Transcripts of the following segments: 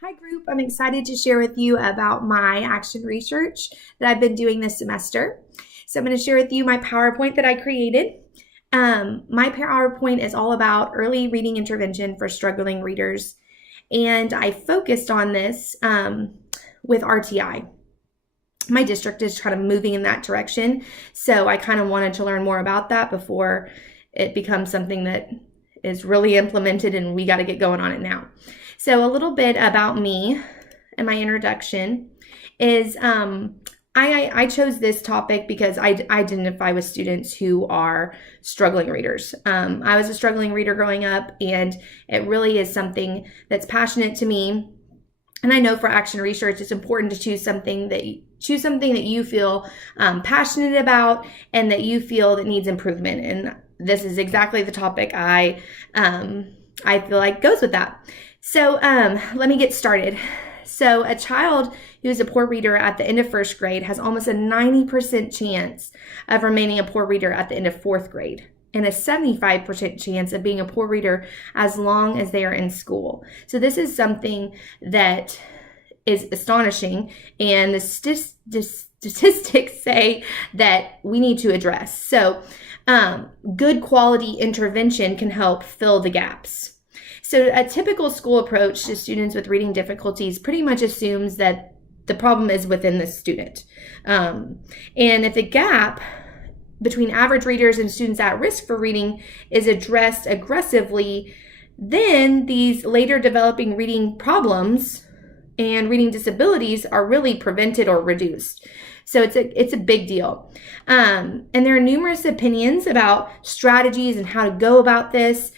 Hi group, I'm excited to share with you about my action research that I've been doing this semester. So I'm going to share with you my PowerPoint that I created. My PowerPoint is all about early reading intervention for struggling readers, and I focused on this with RTI. My district is kind of moving in that direction, so I kind of wanted to learn more about that before it becomes something that is really implemented and we got to get going on it now. So a little bit about me and my introduction is I chose this topic because I identify with students who are struggling readers. I was a struggling reader growing up, and it really is something that's passionate to me. And I know for action research, it's important to choose something that you feel passionate about and that you feel that needs improvement. And this is exactly the topic I feel like goes with that. So let me get started. So a child who is a poor reader at the end of first grade has almost a 90% chance of remaining a poor reader at the end of fourth grade, and a 75% chance of being a poor reader as long as they are in school. So this is something that is astonishing, and the statistics say that we need to address. So good quality intervention can help fill the gaps. So a typical school approach to students with reading difficulties pretty much assumes that the problem is within the student. And if the gap between average readers and students at risk for reading is addressed aggressively, then these later developing reading problems and reading disabilities are really prevented or reduced. So it's a big deal. And there are numerous opinions about strategies and how to go about this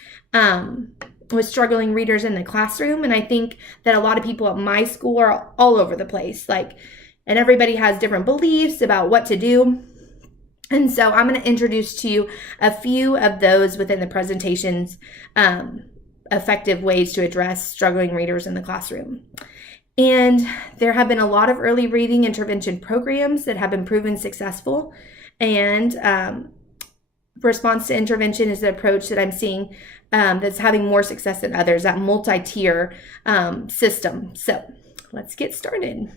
with struggling readers in the classroom. And I think that a lot of people at my school are all over the place, and everybody has different beliefs about what to do. And so I'm going to introduce to you a few of those within the presentation's effective ways to address struggling readers in the classroom. And there have been a lot of early reading intervention programs that have been proven successful. And response to intervention is the approach that I'm seeing that's having more success than others, that multi-tier system. So let's get started.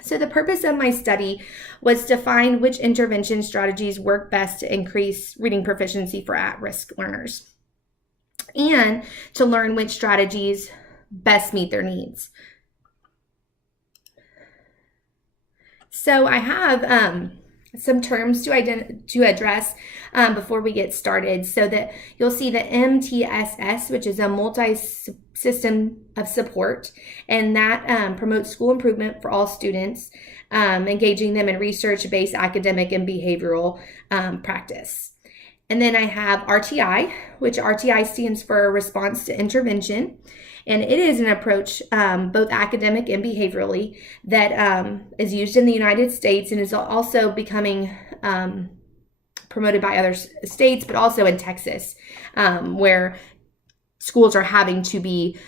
So the purpose of my study was to find which intervention strategies work best to increase reading proficiency for at-risk learners, and to learn which strategies best meet their needs. So I have some terms to address before we get started, so that you'll see the MTSS, which is a multi-system of support, and that promotes school improvement for all students, engaging them in research-based academic and behavioral practice. And then I have RTI, which RTI stands for Response to Intervention. And it is an approach, both academic and behaviorally, that is used in the United States and is also becoming promoted by other states, but also in Texas, where schools are having to be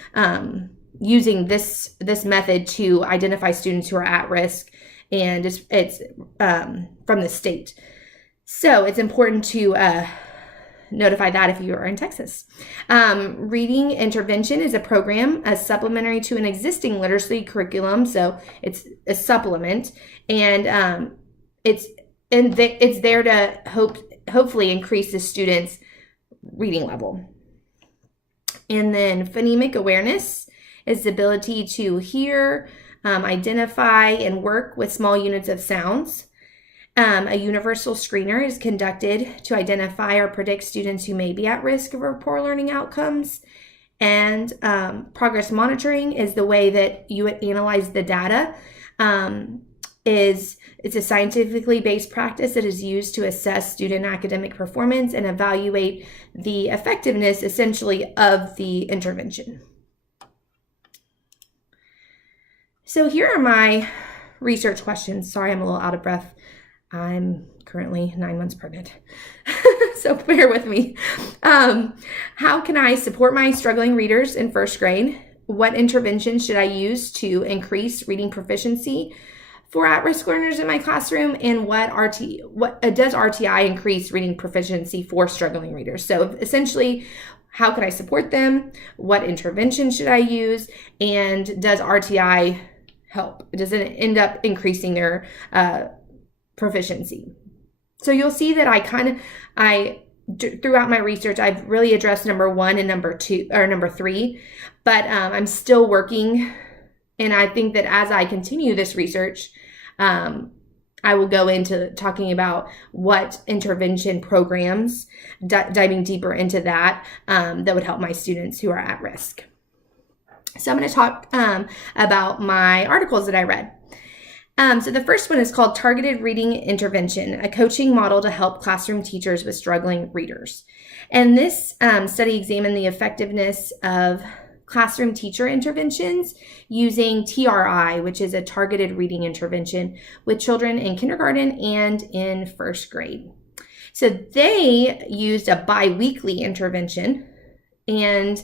using this method to identify students who are at risk, and it's from the state. So it's important to notify that if you are in Texas. Reading intervention is a program supplementary to an existing literacy curriculum, so it's a supplement, and it's there to hopefully increase the students' reading level. And then phonemic awareness is the ability to hear, identify, and work with small units of sounds. A universal screener is conducted to identify or predict students who may be at risk of poor learning outcomes. And progress monitoring is the way that you analyze the data. It's a scientifically based practice that is used to assess student academic performance and evaluate the effectiveness, essentially, of the intervention. So here are my research questions. Sorry, I'm a little out of breath. I'm currently 9 months pregnant, so bear with me. How can I support my struggling readers in first grade? What interventions should I use to increase reading proficiency for at-risk learners in my classroom? And what does RTI increase reading proficiency for struggling readers? So essentially, how can I support them? What intervention should I use? And does RTI help? Does it end up increasing their proficiency? So you'll see that throughout my research, I've really addressed number 1 and number 3, but I'm still working. And I think that as I continue this research, I will go into talking about what intervention programs, diving deeper into that, that would help my students who are at risk. So I'm going to talk about my articles that I read. So the first one is called Targeted Reading Intervention, a coaching model to help classroom teachers with struggling readers. And this study examined the effectiveness of classroom teacher interventions using TRI, which is a targeted reading intervention with children in kindergarten and in first grade. So they used a biweekly intervention and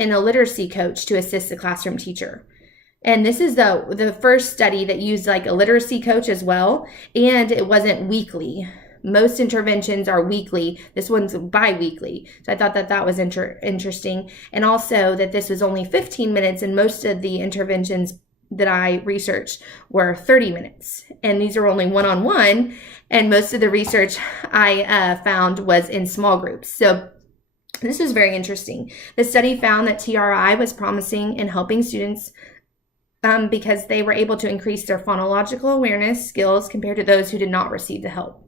a literacy coach to assist the classroom teacher. And this is the first study that used like a literacy coach as well, and it wasn't weekly. Most interventions are weekly. This one's bi-weekly. So I thought that was interesting. And also that this was only 15 minutes, and most of the interventions that I researched were 30 minutes. And these are only one-on-one. And most of the research I found was in small groups. So this was very interesting. The study found that TRI was promising in helping students because they were able to increase their phonological awareness skills compared to those who did not receive the help.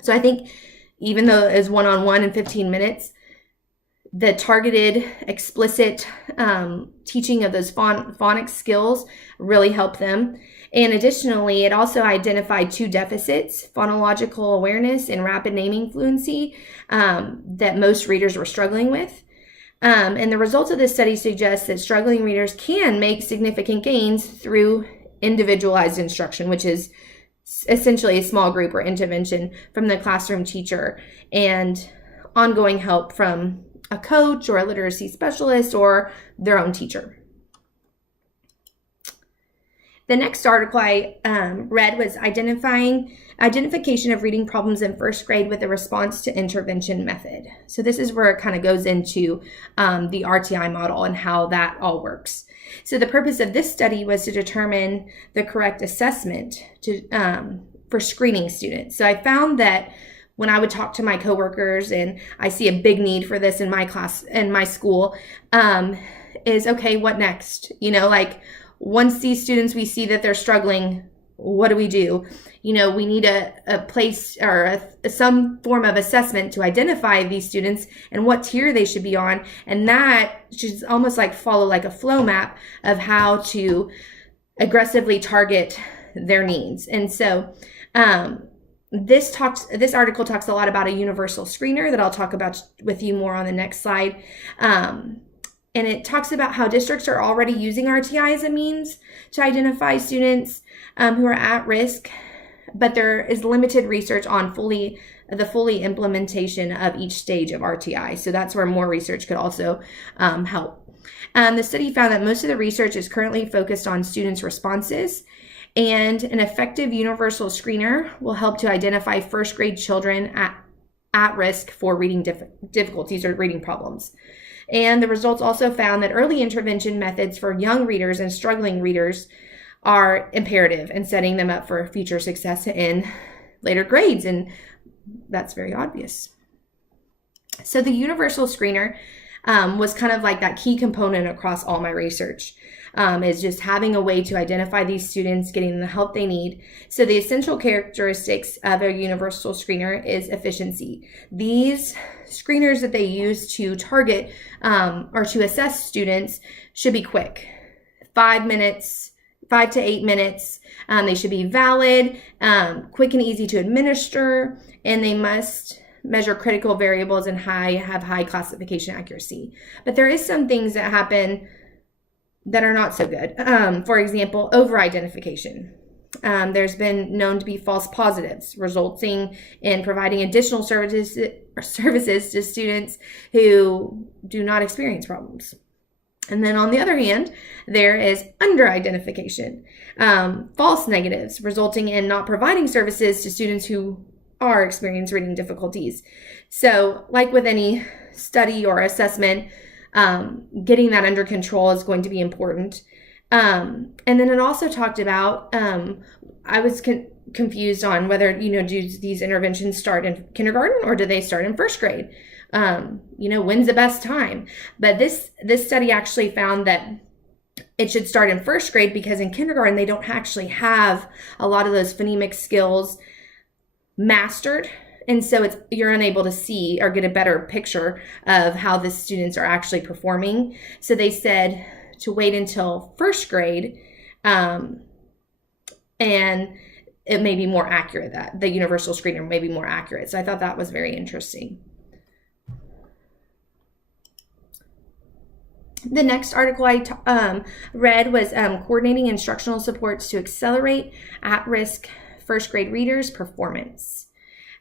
So I think even though it was one-on-one in 15 minutes, the targeted, explicit teaching of those phonics skills really helped them. And additionally, it also identified 2 deficits, phonological awareness and rapid naming fluency, that most readers were struggling with. And the results of this study suggest that struggling readers can make significant gains through individualized instruction, which is essentially a small group or intervention from the classroom teacher, and ongoing help from a coach or a literacy specialist or their own teacher. The next article I read was identification of reading problems in first grade with a response to intervention method. So this is where it kind of goes into the RTI model and how that all works. So the purpose of this study was to determine the correct assessment for screening students. So I found that when I would talk to my coworkers, and I see a big need for this in my class, in my school, is okay, what next? Once these students, we see that they're struggling, what do we do? We need a place or some form of assessment to identify these students and what tier they should be on. And that should almost like follow like a flow map of how to aggressively target their needs. And so this article talks a lot about a universal screener that I'll talk about with you more on the next slide. And it talks about how districts are already using RTI as a means to identify students who are at risk, but there is limited research on the fully implementation of each stage of RTI. So that's where more research could also help. The study found that most of the research is currently focused on students' responses, and an effective universal screener will help to identify first grade children at risk for reading difficulties or reading problems. And the results also found that early intervention methods for young readers and struggling readers are imperative in setting them up for future success in later grades. And that's very obvious. So the universal screener was kind of like that key component across all my research, is just having a way to identify these students, getting the help they need. So the essential characteristics of a universal screener is efficiency. These screeners that they use to target or to assess students should be quick, 5 to 8 minutes. They should be valid, quick and easy to administer, and they must measure critical variables and have high classification accuracy. But there is some things that happen that are not so good. For example, over-identification. There's been known to be false positives, resulting in providing additional services to students who do not experience problems. And then on the other hand, there is under-identification, false negatives, resulting in not providing services to students who are experiencing reading difficulties. So like with any study or assessment, getting that under control is going to be important. And then it also talked about, I was confused on whether, do these interventions start in kindergarten or do they start in first grade? When's the best time? But this study actually found that it should start in first grade because in kindergarten, they don't actually have a lot of those phonemic skills mastered. And so you're unable to see or get a better picture of how the students are actually performing. So they said to wait until first grade, and it may be more accurate, that the universal screener may be more accurate. So I thought that was very interesting. The next article I read was coordinating instructional supports to accelerate at-risk first grade readers' performance.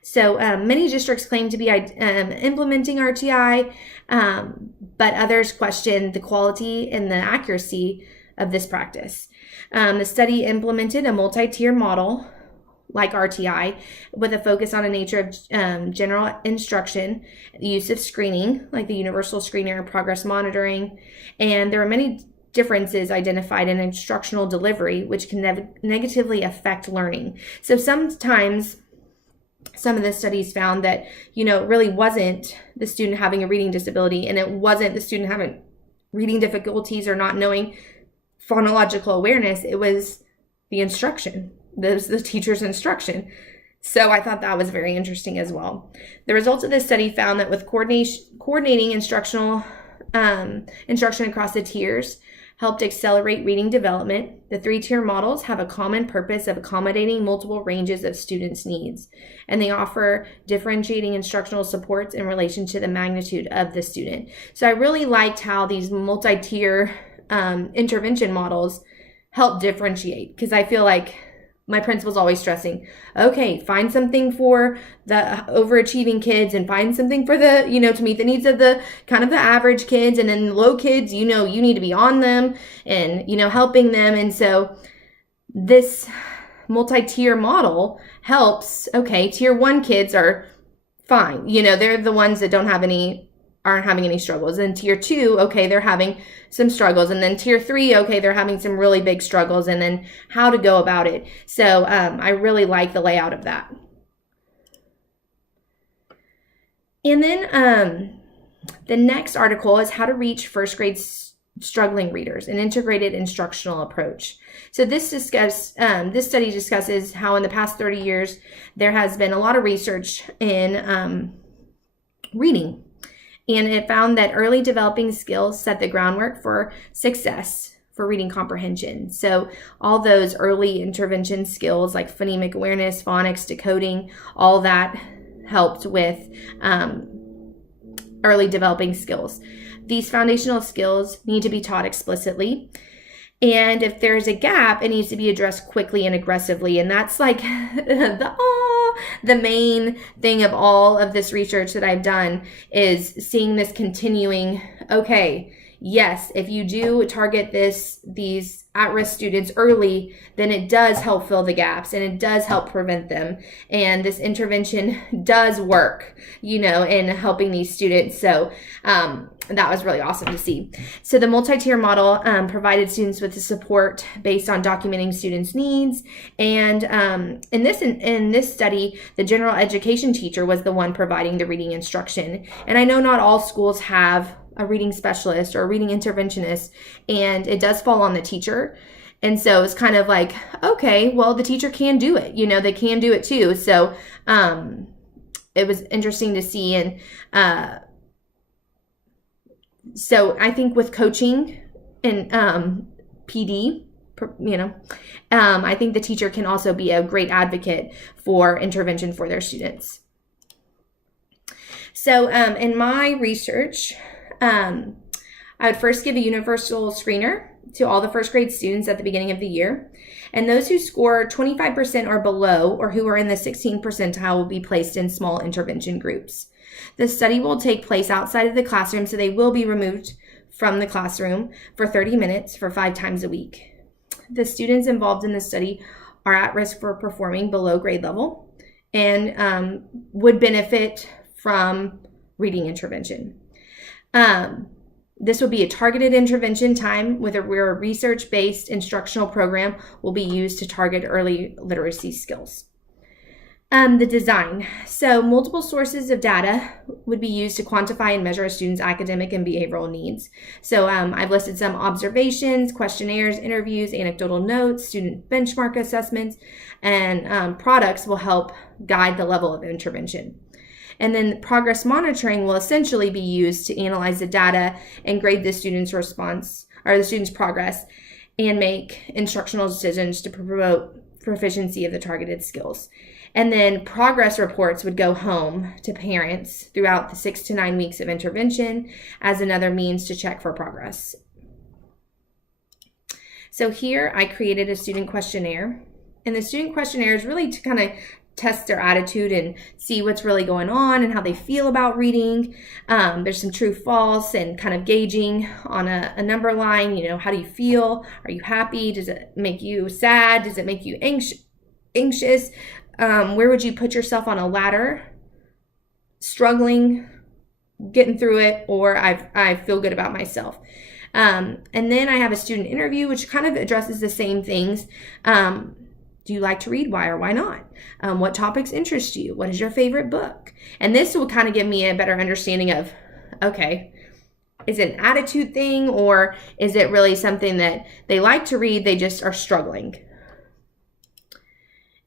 So many districts claim to be implementing RTI, but others question the quality and the accuracy of this practice. The study implemented a multi-tier model like RTI with a focus on the nature of general instruction, the use of screening like the universal screener, progress monitoring, and there are many differences identified in instructional delivery which can negatively affect learning. So sometimes some of the studies found that, it really wasn't the student having a reading disability and it wasn't the student having reading difficulties or not knowing phonological awareness. It was the instruction. The teacher's instruction. So I thought that was very interesting as well. The results of this study found that with coordinating instruction across the tiers helped accelerate reading development. The 3-tier models have a common purpose of accommodating multiple ranges of students' needs, and they offer differentiating instructional supports in relation to the magnitude of the student. So I really liked how these multi-tier intervention models help differentiate, because I feel like my principal's always stressing, okay, find something for the overachieving kids and find something for the, to meet the needs of the kind of the average kids, and then low kids, you need to be on them and, helping them. And so this multi-tier model helps, okay, tier 1 kids are fine. They're the ones that aren't having any struggles. And tier 2, okay, they're having some struggles. And then tier 3, okay, they're having some really big struggles, and then how to go about it. So I really like the layout of that. And then the next article is how to reach first grade struggling readers, an integrated instructional approach. So this study discusses how in the past 30 years, there has been a lot of research in reading. And it found that early developing skills set the groundwork for success for reading comprehension. So all those early intervention skills like phonemic awareness, phonics, decoding, all that helped with early developing skills. These foundational skills need to be taught explicitly. And if there's a gap, it needs to be addressed quickly and aggressively. And that's like the main thing of all of this research that I've done, is seeing this continuing. Okay, yes, if you do target these at-risk students early, then it does help fill the gaps and it does help prevent them. And this intervention does work, in helping these students. So that was really awesome to see. So the multi-tier model provided students with the support based on documenting students' needs. And in this study, the general education teacher was the one providing the reading instruction. And I know not all schools have a reading specialist or a reading interventionist, and it does fall on the teacher. And so it's kind of like, okay, well, the teacher can do it. They can do it too. So it was interesting to see. And so I think with coaching and PD, I think the teacher can also be a great advocate for intervention for their students. So in my research, I would first give a universal screener to all the first grade students at the beginning of the year. And those who score 25% or below, or who are in the 16th percentile, will be placed in small intervention groups. The study will take place outside of the classroom, so they will be removed from the classroom for 30 minutes for 5 times a week. The students involved in the study are at risk for performing below grade level, and would benefit from reading intervention. This will be a targeted intervention time where a research-based instructional program will be used to target early literacy skills. The design. So multiple sources of data would be used to quantify and measure a student's academic and behavioral needs. So I've listed some observations, questionnaires, interviews, anecdotal notes, student benchmark assessments, and products will help guide the level of intervention. And then progress monitoring will essentially be used to analyze the data and grade the student's response or the student's progress and make instructional decisions to promote proficiency of the targeted skills. And then progress reports would go home to parents throughout the 6 to 9 weeks of intervention as another means to check for progress. So here I created a student questionnaire, and the student questionnaire is really to kind of test their attitude and see what's really going on and how they feel about reading. There's some true false and kind of gauging on a number line. How do you feel? Are you happy? Does it make you sad? Does it make you anxious? Where would you put yourself on a ladder? Struggling, getting through it, or I feel good about myself. And then I have a student interview, which kind of addresses the same things. Do you like to read? Why or why not? What topics interest you? What is your favorite book? And this will kind of give me a better understanding of, okay, is it an attitude thing, or is it really something that they like to read, they just are struggling?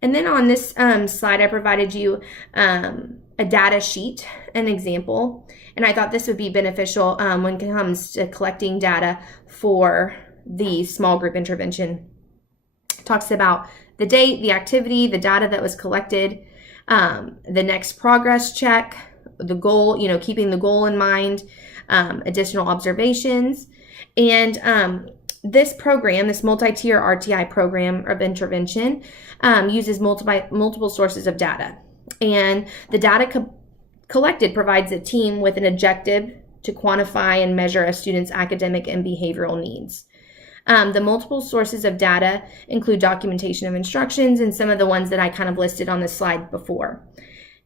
And then on this slide, I provided you a data sheet, an example, and I thought this would be beneficial when it comes to collecting data for the small group intervention. It talks about the date, the activity, the data that was collected, the next progress check, the goal, keeping the goal in mind, additional observations, and this program, this multi-tier RTI program of intervention, uses multiple sources of data. And the data collected provides a team with an objective to quantify and measure a student's academic and behavioral needs. The multiple sources of data include documentation of instructions and some of the ones that I kind of listed on this slide before.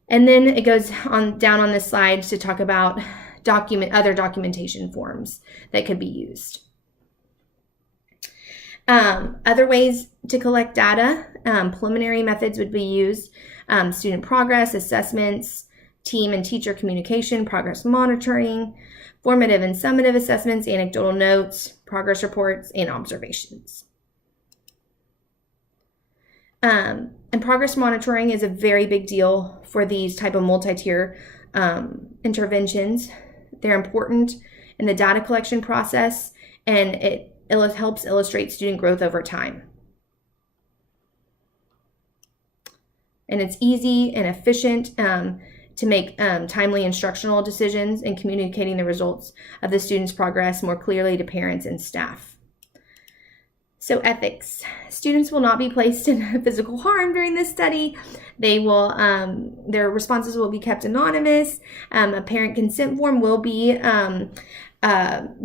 And then it goes on down on this slide to talk about other documentation forms that could be used. Other ways to collect data, preliminary methods would be used, student progress, assessments, team and teacher communication, progress monitoring, formative and summative assessments, anecdotal notes, progress reports, and observations. And progress monitoring is a very big deal for these type of multi-tier interventions. They're important in the data collection process, and it helps illustrate student growth over time. And it's easy and efficient to make timely instructional decisions and communicating the results of the student's progress more clearly to parents and staff. So ethics. Students will not be placed in physical harm during this study. They will, their responses will be kept anonymous. A parent consent form will be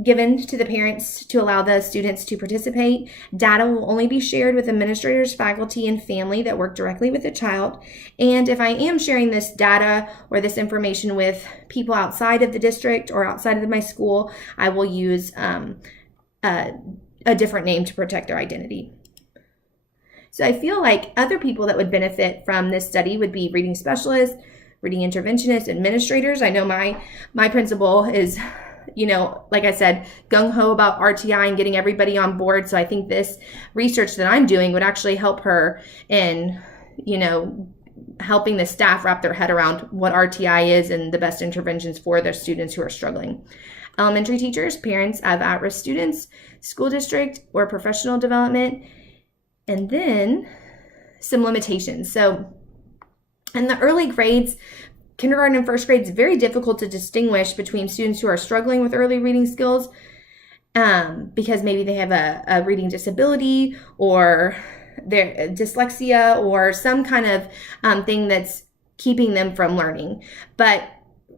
given to the parents to allow the students to participate. Data will only be shared with administrators, faculty, and family that work directly with the child. And if I am sharing this data or this information with people outside of the district or outside of my school, I will use a different name to protect their identity. So I feel like other people that would benefit from this study would be reading specialists, reading interventionists, administrators. I know my principal is, like I said, gung-ho about RTI and getting everybody on board. So I think this research that I'm doing would actually help her in, helping the staff wrap their head around what RTI is and the best interventions for their students who are struggling. Elementary teachers, parents of at-risk students, school district, or professional development, and then some limitations. So in the early grades, kindergarten and first grade, it's very difficult to distinguish between students who are struggling with early reading skills because maybe they have a reading disability or their dyslexia or some kind of thing that's keeping them from learning. But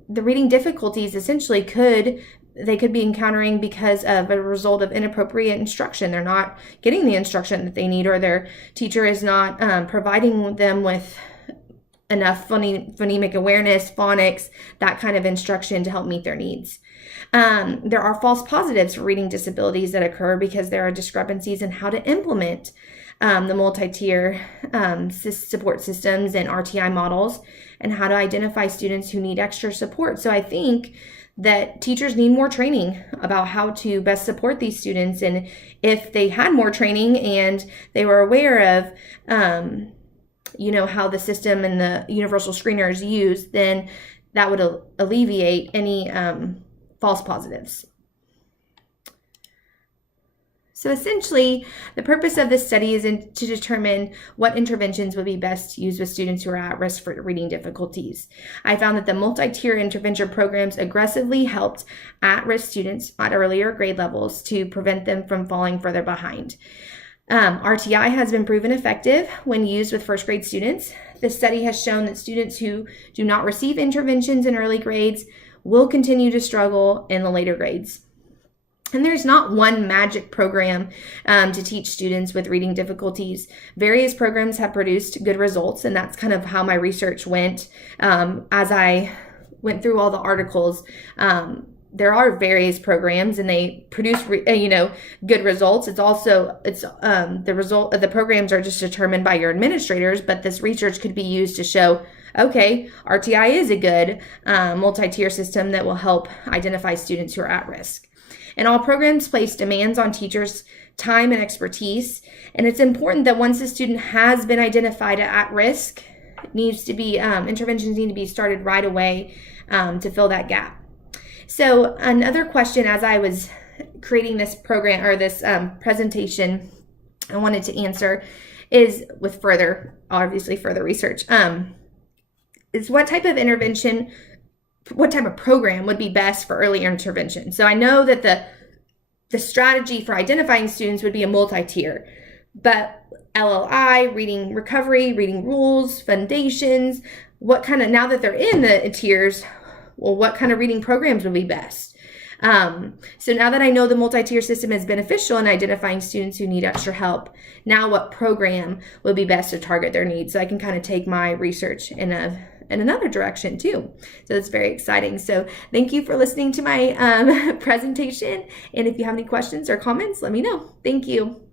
the reading difficulties essentially could be encountering because of a result of inappropriate instruction. They're not getting the instruction that they need, or their teacher is not providing them with enough phonemic awareness, phonics, that kind of instruction to help meet their needs. There are false positives for reading disabilities that occur because there are discrepancies in how to implement the multi-tier support systems and RTI models, and how to identify students who need extra support. So I think that teachers need more training about how to best support these students. And if they had more training and they were aware of, how the system and the universal screener is used, then that would alleviate any false positives. So essentially, the purpose of this study is to determine what interventions would be best used with students who are at risk for reading difficulties. I found that the multi-tier intervention programs aggressively helped at-risk students at earlier grade levels to prevent them from falling further behind. RTI has been proven effective when used with first grade students. This study has shown that students who do not receive interventions in early grades will continue to struggle in the later grades. And there's not one magic program to teach students with reading difficulties. Various programs have produced good results, and that's kind of how my research went. As I went through all the articles, there are various programs, and they produce good results. The result of the programs are just determined by your administrators, but this research could be used to show, okay, RTI is a good multi-tier system that will help identify students who are at risk. And all programs place demands on teachers' time and expertise. And it's important that once a student has been identified at risk, interventions need to be started right away to fill that gap. So another question as I was creating this program or this presentation I wanted to answer is, with further research, is what type of program would be best for early intervention? So I know that the strategy for identifying students would be a multi-tier, but LLI, reading recovery, reading rules, foundations, now that they're in the tiers, well, what kind of reading programs would be best? So now that I know the multi-tier system is beneficial in identifying students who need extra help, now what program would be best to target their needs? So I can kind of take my research in another direction too. So it's very exciting. So thank you for listening to my presentation. And if you have any questions or comments, let me know. Thank you.